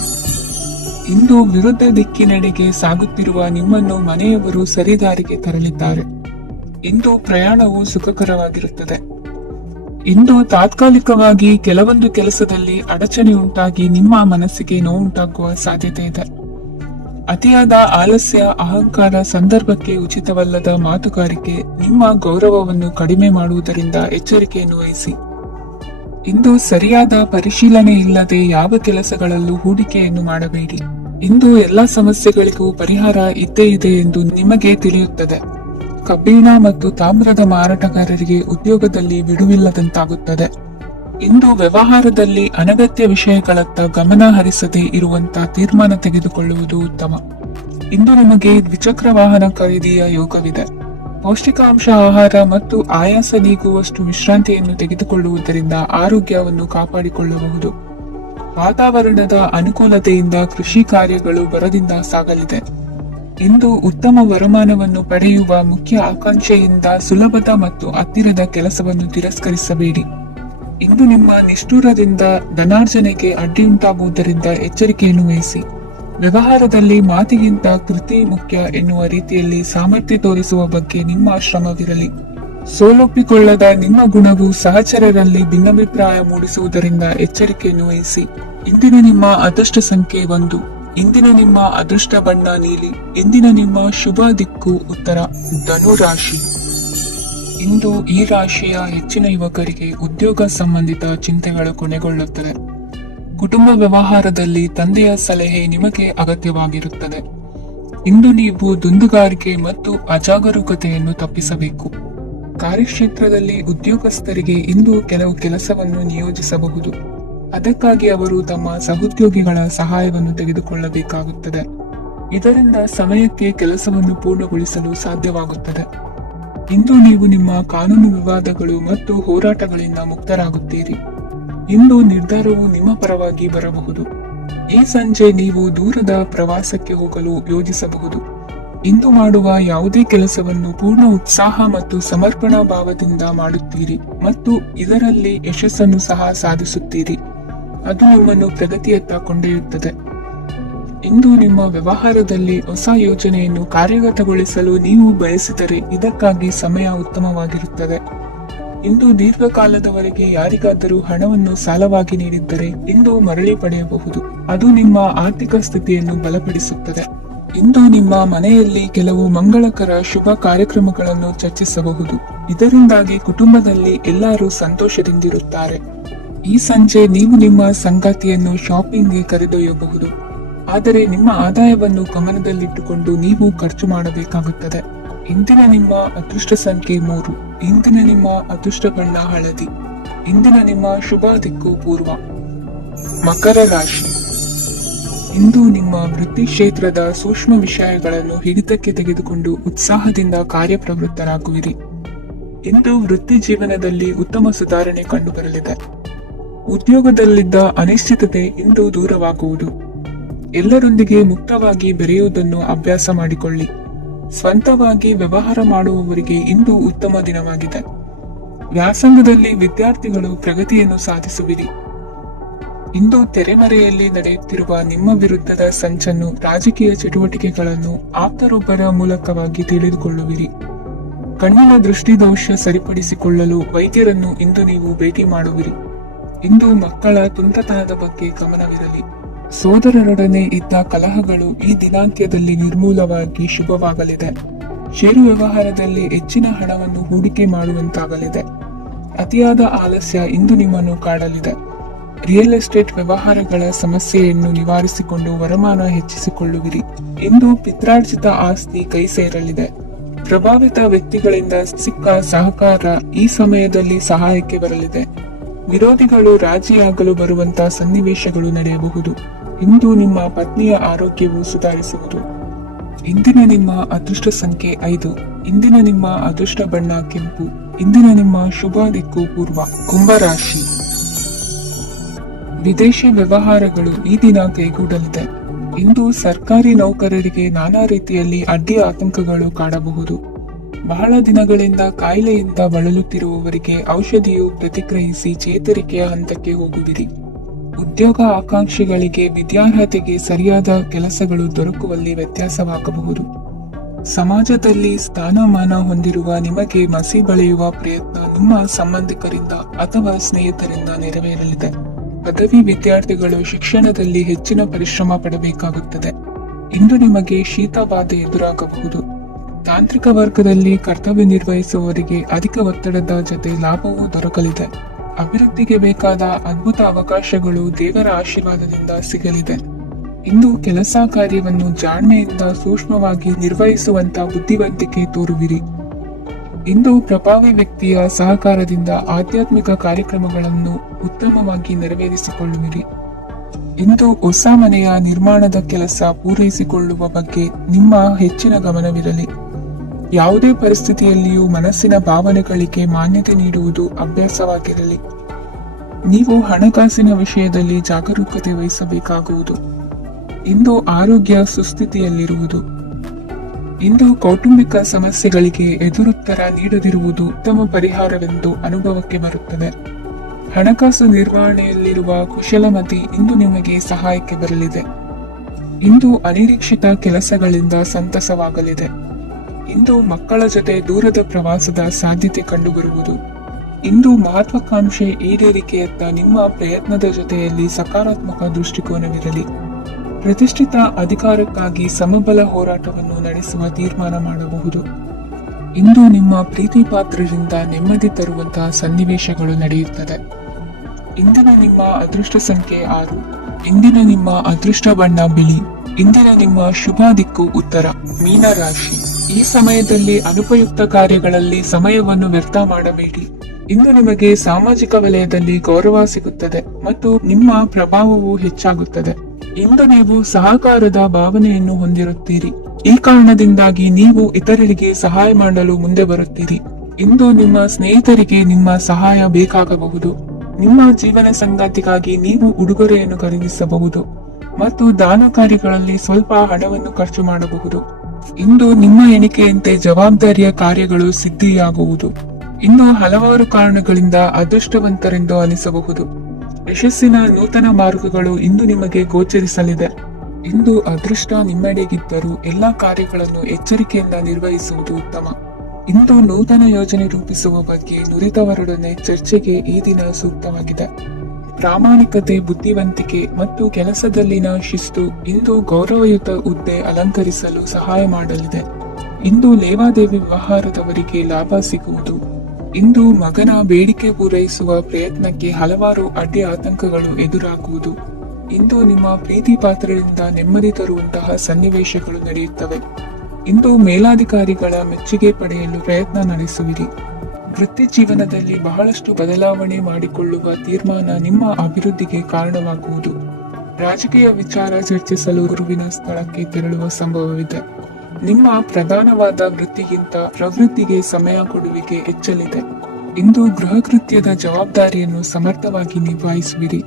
ಇಂದು ವಿರುದ್ಧ ದಿಕ್ಕಿನೆಡೆಗೆ ಸಾಗುತ್ತಿರುವ ನಿಮ್ಮನ್ನು ಮನೆಯವರು ಸರಿದಾರಿಗೆ ತರಲಿದ್ದಾರೆ. ಇಂದು ಪ್ರಯಾಣವು ಸುಖಕರವಾಗಿರುತ್ತದೆ. ಇಂದು ತಾತ್ಕಾಲಿಕವಾಗಿ ಕೆಲವೊಂದು ಕೆಲಸದಲ್ಲಿ ಅಡಚಣೆ ಉಂಟಾಗಿ ನಿಮ್ಮ ಮನಸ್ಸಿಗೆ ನೋವುಂಟಾಗುವ ಸಾಧ್ಯತೆ ಇದೆ. ಅತಿಯಾದ ಆಲಸ್ಯ, ಅಹಂಕಾರ, ಸಂದರ್ಭಕ್ಕೆ ಉಚಿತವಲ್ಲದ ಮಾತುಗಾರಿಕೆ ನಿಮ್ಮ ಗೌರವವನ್ನು ಕಡಿಮೆ ಮಾಡುವುದರಿಂದ ಎಚ್ಚರಿಕೆಯನ್ನು ವಹಿಸಿ. ಇಂದು ಸರಿಯಾದ ಪರಿಶೀಲನೆ ಇಲ್ಲದೆ ಯಾವ ಕೆಲಸಗಳಲ್ಲೂ ಹೂಡಿಕೆಯನ್ನು ಮಾಡಬೇಡಿ. ಇಂದು ಎಲ್ಲಾ ಸಮಸ್ಯೆಗಳಿಗೂ ಪರಿಹಾರ ಇದ್ದೇ ಇದೆ ಎಂದು ನಿಮಗೆ ತಿಳಿಯುತ್ತದೆ. ಕಬ್ಬಿಣ ಮತ್ತು ತಾಮ್ರದ ಮಾರಾಟಗಾರರಿಗೆ ಉದ್ಯೋಗದಲ್ಲಿ ಬಿಡುವಿಲ್ಲದಂತಾಗುತ್ತದೆ. ಇಂದು ವ್ಯವಹಾರದಲ್ಲಿ ಅನಗತ್ಯ ವಿಷಯಗಳತ್ತ ಗಮನ ಹರಿಸದೆ ಇರುವಂತ ತೀರ್ಮಾನ ತೆಗೆದುಕೊಳ್ಳುವುದು ಉತ್ತಮ. ಇಂದು ನಿಮಗೆ ದ್ವಿಚಕ್ರ ವಾಹನ ಖರೀದಿಯ ಯೋಗವಿದೆ. ಪೌಷ್ಟಿಕಾಂಶ ಆಹಾರ ಮತ್ತು ಆಯಾಸ ನೀಗುವಷ್ಟು ವಿಶ್ರಾಂತಿಯನ್ನು ತೆಗೆದುಕೊಳ್ಳುವುದರಿಂದ ಆರೋಗ್ಯವನ್ನು ಕಾಪಾಡಿಕೊಳ್ಳಬಹುದು. ವಾತಾವರಣದ ಅನುಕೂಲತೆಯಿಂದ ಕೃಷಿ ಕಾರ್ಯಗಳು ಬರದಿಂದ ಸಾಗಲಿದೆ. ಇಂದು ಉತ್ತಮ ವರಮಾನವನ್ನು ಪಡೆಯುವ ಮುಖ್ಯ ಆಕಾಂಕ್ಷೆಯಿಂದ ಸುಲಭದ ಮತ್ತು ಹತ್ತಿರದ ಕೆಲಸವನ್ನು ತಿರಸ್ಕರಿಸಬೇಡಿ. ಇಂದು ನಿಮ್ಮ ನಿಷ್ಠುರದಿಂದ ಧನಾರ್ಜನೆಗೆ ಅಡ್ಡಿಯುಂಟಾಗುವುದರಿಂದ ಎಚ್ಚರಿಕೆಯನ್ನು ವಹಿಸಿ. ವ್ಯವಹಾರದಲ್ಲಿ ಮಾತಿಗಿಂತ ಕೃತಿ ಮುಖ್ಯ ಎನ್ನುವ ರೀತಿಯಲ್ಲಿ ಸಾಮರ್ಥ್ಯ ತೋರಿಸುವ ಬಗ್ಗೆ ನಿಮ್ಮ ಶ್ರಮವಿರಲಿ. ಸೋಲೊಪ್ಪಿಕೊಳ್ಳದ ನಿಮ್ಮ ಗುಣವು ಸಹಚರರಲ್ಲಿ ಭಿನ್ನಾಭಿಪ್ರಾಯ ಮೂಡಿಸುವುದರಿಂದ ಎಚ್ಚರಿಕೆಯನ್ನು ವಹಿಸಿ. ಇಂದಿನ ನಿಮ್ಮ ಅದೃಷ್ಟ ಸಂಖ್ಯೆ 1. ಇಂದಿನ ನಿಮ್ಮ ಅದೃಷ್ಟ ಬಣ್ಣ ನೀಲಿ. ಇಂದಿನ ನಿಮ್ಮ ಶುಭ ದಿಕ್ಕು ಉತ್ತರ. ಧನು ರಾಶಿ. ಇಂದು ಈ ರಾಶಿಯ ಹೆಚ್ಚಿನ ಯುವಕರಿಗೆ ಉದ್ಯೋಗ ಸಂಬಂಧಿತ ಚಿಂತೆಗಳು ಕೊನೆಗೊಳ್ಳುತ್ತದೆ. ಕುಟುಂಬ ವ್ಯವಹಾರದಲ್ಲಿ ತಂದೆಯ ಸಲಹೆ ನಿಮಗೆ ಅಗತ್ಯವಾಗಿರುತ್ತದೆ. ಇಂದು ನೀವು ದುಂದುಗಾರಿಕೆ ಮತ್ತು ಅಜಾಗರೂಕತೆಯನ್ನು ತಪ್ಪಿಸಬೇಕು. ಕಾರ್ಯಕ್ಷೇತ್ರದಲ್ಲಿ ಉದ್ಯೋಗಸ್ಥರಿಗೆ ಇಂದು ಕೆಲವು ಕೆಲಸವನ್ನು ನಿಯೋಜಿಸಬಹುದು. ಅದಕ್ಕಾಗಿ ಅವರು ತಮ್ಮ ಸಹೋದ್ಯೋಗಿಗಳ ಸಹಾಯವನ್ನು ತೆಗೆದುಕೊಳ್ಳಬೇಕಾಗುತ್ತದೆ. ಇದರಿಂದ ಸಮಯಕ್ಕೆ ಕೆಲಸವನ್ನು ಪೂರ್ಣಗೊಳಿಸಲು ಸಾಧ್ಯವಾಗುತ್ತದೆ. ಇಂದು ನೀವು ನಿಮ್ಮ ಕಾನೂನು ವಿವಾದಗಳು ಮತ್ತು ಹೋರಾಟಗಳಿಂದ ಮುಕ್ತರಾಗುತ್ತೀರಿ. ಇಂದು ನಿರ್ಧಾರವು ನಿಮ್ಮ ಪರವಾಗಿ ಬರಬಹುದು. ಈ ಸಂಜೆ ನೀವು ದೂರದ ಪ್ರವಾಸಕ್ಕೆ ಹೋಗಲು ಯೋಜಿಸಬಹುದು. ಇಂದು ಮಾಡುವ ಯಾವುದೇ ಕೆಲಸವನ್ನು ಪೂರ್ಣ ಉತ್ಸಾಹ ಮತ್ತು ಸಮರ್ಪಣಾ ಭಾವದಿಂದ ಮಾಡುತ್ತೀರಿ ಮತ್ತು ಇದರಲ್ಲಿ ಯಶಸ್ಸನ್ನು ಸಹ ಸಾಧಿಸುತ್ತೀರಿ. ಅದು ನಿಮ್ಮನ್ನು ಪ್ರಗತಿಯತ್ತ ಕೊಂಡೊಯ್ಯುತ್ತದೆ. ಇಂದು ನಿಮ್ಮ ವ್ಯವಹಾರದಲ್ಲಿ ಹೊಸ ಯೋಜನೆಯನ್ನು ಕಾರ್ಯಗತಗೊಳಿಸಲು ನೀವು ಬಯಸಿದರೆ ಇದಕ್ಕಾಗಿ ಸಮಯ ಉತ್ತಮವಾಗಿರುತ್ತದೆ. ಇಂದು ದೀರ್ಘಕಾಲದವರೆಗೆ ಯಾರಿಗಾದರೂ ಹಣವನ್ನು ಸಾಲವಾಗಿ ನೀಡಿದ್ದರೆ ಇಂದು ಮರಳಿ ಪಡೆಯಬಹುದು. ಅದು ನಿಮ್ಮ ಆರ್ಥಿಕ ಸ್ಥಿತಿಯನ್ನು ಬಲಪಡಿಸುತ್ತದೆ. ಇಂದು ನಿಮ್ಮ ಮನೆಯಲ್ಲಿ ಕೆಲವು ಮಂಗಳಕರ ಶುಭ ಕಾರ್ಯಕ್ರಮಗಳನ್ನು ಚರ್ಚಿಸಬಹುದು. ಇದರಿಂದಾಗಿ ಕುಟುಂಬದಲ್ಲಿ ಎಲ್ಲರೂ ಸಂತೋಷದಿಂದಿರುತ್ತಾರೆ. ಈ ಸಂಜೆ ನೀವು ನಿಮ್ಮ ಸಂಗಾತಿಯನ್ನು ಶಾಪಿಂಗ್ಗೆ ಕರೆದೊಯ್ಯಬಹುದು. ಆದರೆ ನಿಮ್ಮ ಆದಾಯವನ್ನು ಗಮನದಲ್ಲಿಟ್ಟುಕೊಂಡು ನೀವು ಖರ್ಚು ಮಾಡಬೇಕಾಗುತ್ತದೆ. ಇಂದಿನ ನಿಮ್ಮ ಅದೃಷ್ಟ ಸಂಖ್ಯೆ 3. ಇಂದಿನ ನಿಮ್ಮ ಅದೃಷ್ಟ ಬಣ್ಣ ಹಳದಿ. ಇಂದಿನ ನಿಮ್ಮ ಶುಭ ದಿಕ್ಕು ಪೂರ್ವ. ಮಕರ ರಾಶಿ. ಇಂದು ನಿಮ್ಮ ವೃತ್ತಿ ಕ್ಷೇತ್ರದ ಸೂಕ್ಷ್ಮ ವಿಷಯಗಳನ್ನು ಹಿಡಿತಕ್ಕೆ ತೆಗೆದುಕೊಂಡು ಉತ್ಸಾಹದಿಂದ ಕಾರ್ಯಪ್ರವೃತ್ತರಾಗುವಿರಿ. ಇಂದು ವೃತ್ತಿ ಜೀವನದಲ್ಲಿ ಉತ್ತಮ ಸುಧಾರಣೆ ಕಂಡುಬರಲಿದೆ. ಉದ್ಯೋಗದಲ್ಲಿದ್ದ ಅನಿಶ್ಚಿತತೆ ಇಂದು ದೂರವಾಗುವುದು. ಎಲ್ಲರೊಂದಿಗೆ ಮುಕ್ತವಾಗಿ ಬೆರೆಯುವುದನ್ನು ಅಭ್ಯಾಸ ಮಾಡಿಕೊಳ್ಳಿ. ಸ್ವಂತವಾಗಿ ವ್ಯವಹಾರ ಮಾಡುವವರಿಗೆ ಇಂದು ಉತ್ತಮ ದಿನವಾಗಿದೆ. ವ್ಯಾಸಂಗದಲ್ಲಿ ವಿದ್ಯಾರ್ಥಿಗಳು ಪ್ರಗತಿಯನ್ನು ಸಾಧಿಸುವಿರಿ. ಇಂದು ತೆರೆಮರೆಯಲ್ಲಿ ನಡೆಯುತ್ತಿರುವ ನಿಮ್ಮ ವಿರುದ್ಧದ ಸಂಚನ್ನು, ರಾಜಕೀಯ ಚಟುವಟಿಕೆಗಳನ್ನು ಆಪ್ತರೊಬ್ಬರ ಮೂಲಕವಾಗಿ ತಿಳಿದುಕೊಳ್ಳುವಿರಿ. ಕಣ್ಣಿನ ದೃಷ್ಟಿದೋಷ ಸರಿಪಡಿಸಿಕೊಳ್ಳಲು ವೈದ್ಯರನ್ನು ಇಂದು ನೀವು ಭೇಟಿ ಮಾಡುವಿರಿ. ಇಂದು ಮಕ್ಕಳ ತುಂಟತನದ ಬಗ್ಗೆ ಗಮನವಿರಲಿ. ಸೋದರರೊಡನೆ ಇದ್ದ ಕಲಹಗಳು ಈ ದಿನಾಂತ್ಯದಲ್ಲಿ ನಿರ್ಮೂಲವಾಗಿ ಶುಭವಾಗಲಿದೆ. ಷೇರು ವ್ಯವಹಾರದಲ್ಲಿ ಹೆಚ್ಚಿನ ಹಣವನ್ನು ಹೂಡಿಕೆ ಮಾಡುವಂತಾಗಲಿದೆ. ಅತಿಯಾದ ಆಲಸ್ಯ ಇಂದು ನಿಮ್ಮನ್ನು ಕಾಡಲಿದೆ. ರಿಯಲ್ ಎಸ್ಟೇಟ್ ವ್ಯವಹಾರಗಳ ಸಮಸ್ಯೆಯನ್ನು ನಿವಾರಿಸಿಕೊಂಡು ವರಮಾನ ಹೆಚ್ಚಿಸಿಕೊಳ್ಳುವಿರಿ. ಇಂದು ಪಿತ್ರಾರ್ಜಿತ ಆಸ್ತಿ ಕೈ ಸೇರಲಿದೆ. ಪ್ರಭಾವಿತ ವ್ಯಕ್ತಿಗಳಿಂದ ಸಿಕ್ಕ ಸಹಕಾರ ಈ ಸಮಯದಲ್ಲಿ ಸಹಾಯಕ್ಕೆ ಬರಲಿದೆ. ವಿರೋಧಿಗಳು ರಾಜಿಯಾಗಲು ಬರುವಂತಹ ಸನ್ನಿವೇಶಗಳು ನಡೆಯಬಹುದು. ಇಂದು ನಿಮ್ಮ ಪತ್ನಿಯ ಆರೋಗ್ಯವು ಸುಧಾರಿಸುವುದು. ಇಂದಿನ ನಿಮ್ಮ ಅದೃಷ್ಟ ಸಂಖ್ಯೆ 5. ಇಂದಿನ ನಿಮ್ಮ ಅದೃಷ್ಟ ಬಣ್ಣ ಕೆಂಪು. ಇಂದಿನ ನಿಮ್ಮ ಶುಭ ದಿಕ್ಕು ಪೂರ್ವ. ಕುಂಭರಾಶಿ. ವಿದೇಶಿ ವ್ಯವಹಾರಗಳು ಈ ದಿನ ಕೈಗೂಡಲಿದೆ. ಇಂದು ಸರ್ಕಾರಿ ನೌಕರರಿಗೆ ನಾನಾ ರೀತಿಯಲ್ಲಿ ಅಡ್ಡಿ ಆತಂಕಗಳು ಕಾಡಬಹುದು. ಬಹಳ ದಿನಗಳಿಂದ ಕಾಯಿಲೆಯಿಂದ ಬಳಲುತ್ತಿರುವವರಿಗೆ ಔಷಧಿಯು ಪ್ರತಿಕ್ರಿಯಿಸಿ ಚೇತರಿಕೆಯ ಹಂತಕ್ಕೆ ಹೋಗುವಿರಿ. ಉದ್ಯೋಗ ಆಕಾಂಕ್ಷಿಗಳಿಗೆ ವಿದ್ಯಾರ್ಹತೆಗೆ ಸರಿಯಾದ ಕೆಲಸಗಳು ದೊರಕುವಲ್ಲಿ ವ್ಯತ್ಯಾಸವಾಗಬಹುದು. ಸಮಾಜದಲ್ಲಿ ಸ್ಥಾನಮಾನ ಹೊಂದಿರುವ ನಿಮಗೆ ಮಸಿ ಬಳಿಯುವ ಪ್ರಯತ್ನ ನಿಮ್ಮ ಸಂಬಂಧಿಕರಿಂದ ಅಥವಾ ಸ್ನೇಹಿತರಿಂದ ನೆರವೇರಲಿದೆ. ಪದವಿ ವಿದ್ಯಾರ್ಥಿಗಳು ಶಿಕ್ಷಣದಲ್ಲಿ ಹೆಚ್ಚಿನ ಪರಿಶ್ರಮ ಪಡಬೇಕಾಗುತ್ತದೆ. ಇಂದು ನಿಮಗೆ ಶೀತಬಾಧೆ ಎದುರಾಗಬಹುದು. ತಾಂತ್ರಿಕ ವರ್ಗದಲ್ಲಿ ಕರ್ತವ್ಯ ನಿರ್ವಹಿಸುವವರಿಗೆ ಅಧಿಕ ಒತ್ತಡದ ಜೊತೆ ಲಾಭವೂ ದೊರಕಲಿದೆ. ಅಭಿವೃದ್ಧಿಗೆ ಬೇಕಾದ ಅದ್ಭುತ ಅವಕಾಶಗಳು ದೇವರ ಆಶೀರ್ವಾದದಿಂದ ಸಿಗಲಿದೆ. ಇಂದು ಕೆಲಸ ಕಾರ್ಯವನ್ನು ಜಾಣ್ಮೆಯಿಂದ ಸೂಕ್ಷ್ಮವಾಗಿ ನಿರ್ವಹಿಸುವಂತ ಬುದ್ಧಿವಂತಿಕೆ ತೋರುವಿರಿ. ಇಂದು ಪ್ರಭಾವಿ ವ್ಯಕ್ತಿಯ ಸಹಕಾರದಿಂದ ಆಧ್ಯಾತ್ಮಿಕ ಕಾರ್ಯಕ್ರಮಗಳನ್ನು ಉತ್ತಮವಾಗಿ ನೆರವೇರಿಸಿಕೊಳ್ಳುವಿರಿ. ಇಂದು ಹೊಸ ಮನೆಯ ನಿರ್ಮಾಣದ ಕೆಲಸ ಪೂರೈಸಿಕೊಳ್ಳುವ ಬಗ್ಗೆ ನಿಮ್ಮ ಹೆಚ್ಚಿನ ಗಮನವಿರಲಿ. ಯಾವುದೇ ಪರಿಸ್ಥಿತಿಯಲ್ಲಿಯೂ ಮನಸ್ಸಿನ ಭಾವನೆಗಳಿಗೆ ಮಾನ್ಯತೆ ನೀಡುವುದು ಅಭ್ಯಾಸವಾಗಿರಲಿ. ನೀವು ಹಣಕಾಸಿನ ವಿಷಯದಲ್ಲಿ ಜಾಗರೂಕತೆ ವಹಿಸಬೇಕಾಗುವುದು. ಇಂದು ಆರೋಗ್ಯ ಸುಸ್ಥಿತಿಯಲ್ಲಿರುವುದು. ಇಂದು ಕೌಟುಂಬಿಕ ಸಮಸ್ಯೆಗಳಿಗೆ ಎದುರುತ್ತರ ನೀಡದಿರುವುದು ಉತ್ತಮ ಪರಿಹಾರವೆಂದು ಅನುಭವಕ್ಕೆ ಬರುತ್ತದೆ. ಹಣಕಾಸು ನಿರ್ವಹಣೆಯಲ್ಲಿರುವ ಕುಶಲಮತಿ ಇಂದು ನಿಮಗೆ ಸಹಾಯಕ್ಕೆ ಬರಲಿದೆ. ಇಂದು ಅನಿರೀಕ್ಷಿತ ಕೆಲಸಗಳಿಂದ ಸಂತಸವಾಗಲಿದೆ. ಇಂದು ಮಕ್ಕಳ ಜೊತೆ ದೂರದ ಪ್ರವಾಸದ ಸಾಧ್ಯತೆ ಕಂಡುಬರುವುದು. ಇಂದು ಮಹತ್ವಾಕಾಂಕ್ಷೆ ಈಡೇರಿಕೆಯತ್ತ ನಿಮ್ಮ ಪ್ರಯತ್ನದ ಜೊತೆಯಲ್ಲಿ ಸಕಾರಾತ್ಮಕ ದೃಷ್ಟಿಕೋನವಿರಲಿ. ಪ್ರತಿಷ್ಠಿತ ಅಧಿಕಾರಕ್ಕಾಗಿ ಸಮಬಲ ಹೋರಾಟವನ್ನು ನಡೆಸುವ ತೀರ್ಮಾನ ಮಾಡಬಹುದು. ಇಂದು ನಿಮ್ಮ ಪ್ರೀತಿ ಪಾತ್ರರಿಂದ ನೆಮ್ಮದಿ ತರುವಂತಹ ಸನ್ನಿವೇಶಗಳು ನಡೆಯುತ್ತದೆ. ಇಂದಿನ ನಿಮ್ಮ ಅದೃಷ್ಟ ಸಂಖ್ಯೆ 6. ಇಂದಿನ ನಿಮ್ಮ ಅದೃಷ್ಟ ಬಣ್ಣ ಬಿಳಿ. ಇಂದಿನ ನಿಮ್ಮ ಶುಭ ದಿಕ್ಕು ಉತ್ತರ. ಮೀನರಾಶಿ. ಈ ಸಮಯದಲ್ಲಿ ಅನುಪಯುಕ್ತ ಕಾರ್ಯಗಳಲ್ಲಿ ಸಮಯವನ್ನು ವ್ಯರ್ಥ ಮಾಡಬೇಡಿ. ಇಂದು ನಿಮಗೆ ಸಾಮಾಜಿಕ ವಲಯದಲ್ಲಿ ಗೌರವ ಸಿಗುತ್ತದೆ ಮತ್ತು ನಿಮ್ಮ ಪ್ರಭಾವವು ಹೆಚ್ಚಾಗುತ್ತದೆ. ಇಂದು ನೀವು ಸಹಕಾರದ ಭಾವನೆಯನ್ನು ಹೊಂದಿರುತ್ತೀರಿ. ಈ ಕಾರಣದಿಂದಾಗಿ ನೀವು ಇತರರಿಗೆ ಸಹಾಯ ಮಾಡಲು ಮುಂದೆ ಬರುತ್ತೀರಿ. ಇಂದು ನಿಮ್ಮ ಸ್ನೇಹಿತರಿಗೆ ನಿಮ್ಮ ಸಹಾಯ ಬೇಕಾಗಬಹುದು. ನಿಮ್ಮ ಜೀವನ ಸಂಗಾತಿಗಾಗಿ ನೀವು ಉಡುಗೊರೆಯನ್ನು ಖರೀದಿಸಬಹುದು ಮತ್ತು ದಾನ ಕಾರ್ಯಗಳಲ್ಲಿ ಸ್ವಲ್ಪ ಹಣವನ್ನು ಖರ್ಚು ಮಾಡಬಹುದು. ಇಂದು ನಿಮ್ಮ ಎಣಿಕೆಯಂತೆ ಜವಾಬ್ದಾರಿಯ ಕಾರ್ಯಗಳು ಸಿದ್ಧಿಯಾಗುವುದು. ಇನ್ನು ಹಲವಾರು ಕಾರಣಗಳಿಂದ ಅದೃಷ್ಟವಂತರೆಂದು ಅನಿಸಬಹುದು. ಯಶಸ್ಸಿನ ನೂತನ ಮಾರ್ಗಗಳು ಇಂದು ನಿಮಗೆ ಗೋಚರಿಸಲಿದೆ. ಇಂದು ಅದೃಷ್ಟ ನಿಮ್ಮೆಡೆಗಿದ್ದರೂ ಎಲ್ಲಾ ಕಾರ್ಯಗಳನ್ನು ಎಚ್ಚರಿಕೆಯಿಂದ ನಿರ್ವಹಿಸುವುದು ಉತ್ತಮ. ಇಂದು ನೂತನ ಯೋಜನೆ ರೂಪಿಸುವ ಬಗ್ಗೆ ನುರಿತವರೊಡನೆ ಚರ್ಚೆಗೆ ಈ ದಿನ ಸೂಕ್ತವಾಗಿದೆ. ಪ್ರಾಮಾಣಿಕತೆ, ಬುದ್ಧಿವಂತಿಕೆ ಮತ್ತು ಕೆಲಸದಲ್ಲಿನ ಶಿಸ್ತು ಇಂದು ಗೌರವಯುತ ಹುದ್ದೆ ಅಲಂಕರಿಸಲು ಸಹಾಯ ಮಾಡಲಿದೆ. ಇಂದು ಲೇವಾದೇವಿ ವ್ಯವಹಾರದವರಿಗೆ ಲಾಭ ಸಿಗುವುದು. ಇಂದು ಮಗನ ಬೇಡಿಕೆ ಪೂರೈಸುವ ಪ್ರಯತ್ನಕ್ಕೆ ಹಲವಾರು ಅಡ್ಡಿ ಆತಂಕಗಳು ಎದುರಾಗುವುದು. ಇಂದು ನಿಮ್ಮ ಪ್ರೀತಿ ಪಾತ್ರರಿಂದ ನೆಮ್ಮದಿ ತರುವಂತಹ ಸನ್ನಿವೇಶಗಳು ನಡೆಯುತ್ತವೆ. ಇಂದು ಮೇಲಾಧಿಕಾರಿಗಳ ಮೆಚ್ಚುಗೆ ಪಡೆಯಲು ಪ್ರಯತ್ನ ನಡೆಸುವಿರಿ. ವೃತ್ತಿ ಜೀವನದಲ್ಲಿ ಬಹಳಷ್ಟು ಬದಲಾವಣೆ ಮಾಡಿಕೊಳ್ಳುವ ತೀರ್ಮಾನ ನಿಮ್ಮ ಅಭಿವೃದ್ಧಿಗೆ ಕಾರಣವಾಗುವುದು. ರಾಜಕೀಯ ವಿಚಾರ ಚರ್ಚಿಸಲು ಗುರುವಿನ ಸ್ಥಳಕ್ಕೆ ತೆರಳುವ ಸಂಭವವಿದೆ. ನಿಮ್ಮ ಪ್ರಧಾನವಾದ ವೃತ್ತಿಗಿಂತ ಪ್ರವೃತ್ತಿಗೆ ಸಮಯ ಕೊಡುವಿಕೆ ಹೆಚ್ಚಲಿದೆ. ಇಂದು ಗೃಹ ಕೃತ್ಯದ ಜವಾಬ್ದಾರಿಯನ್ನು ಸಮರ್ಥವಾಗಿ ನಿಭಾಯಿಸುವಿರಿ.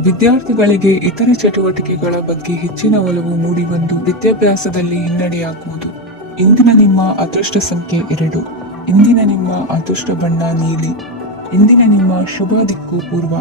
ವಿದ್ಯಾರ್ಥಿಗಳಿಗೆ ಇತರೆ ಚಟುವಟಿಕೆಗಳ ಬಗ್ಗೆ ಹೆಚ್ಚಿನ ಒಲವು ಮೂಡಿಬಂದು ವಿದ್ಯಾಭ್ಯಾಸದಲ್ಲಿ ಹಿನ್ನಡೆಯಾಗುವುದು. ಇಂದಿನ ನಿಮ್ಮ ಅದೃಷ್ಟ ಸಂಖ್ಯೆ 2. ಇಂದಿನ ನಿಮ್ಮ ಅದೃಷ್ಟ ಬಣ್ಣ ನೀಲಿ. ಇಂದಿನ ನಿಮ್ಮ ಶುಭ ದಿಕ್ಕು ಪೂರ್ವ.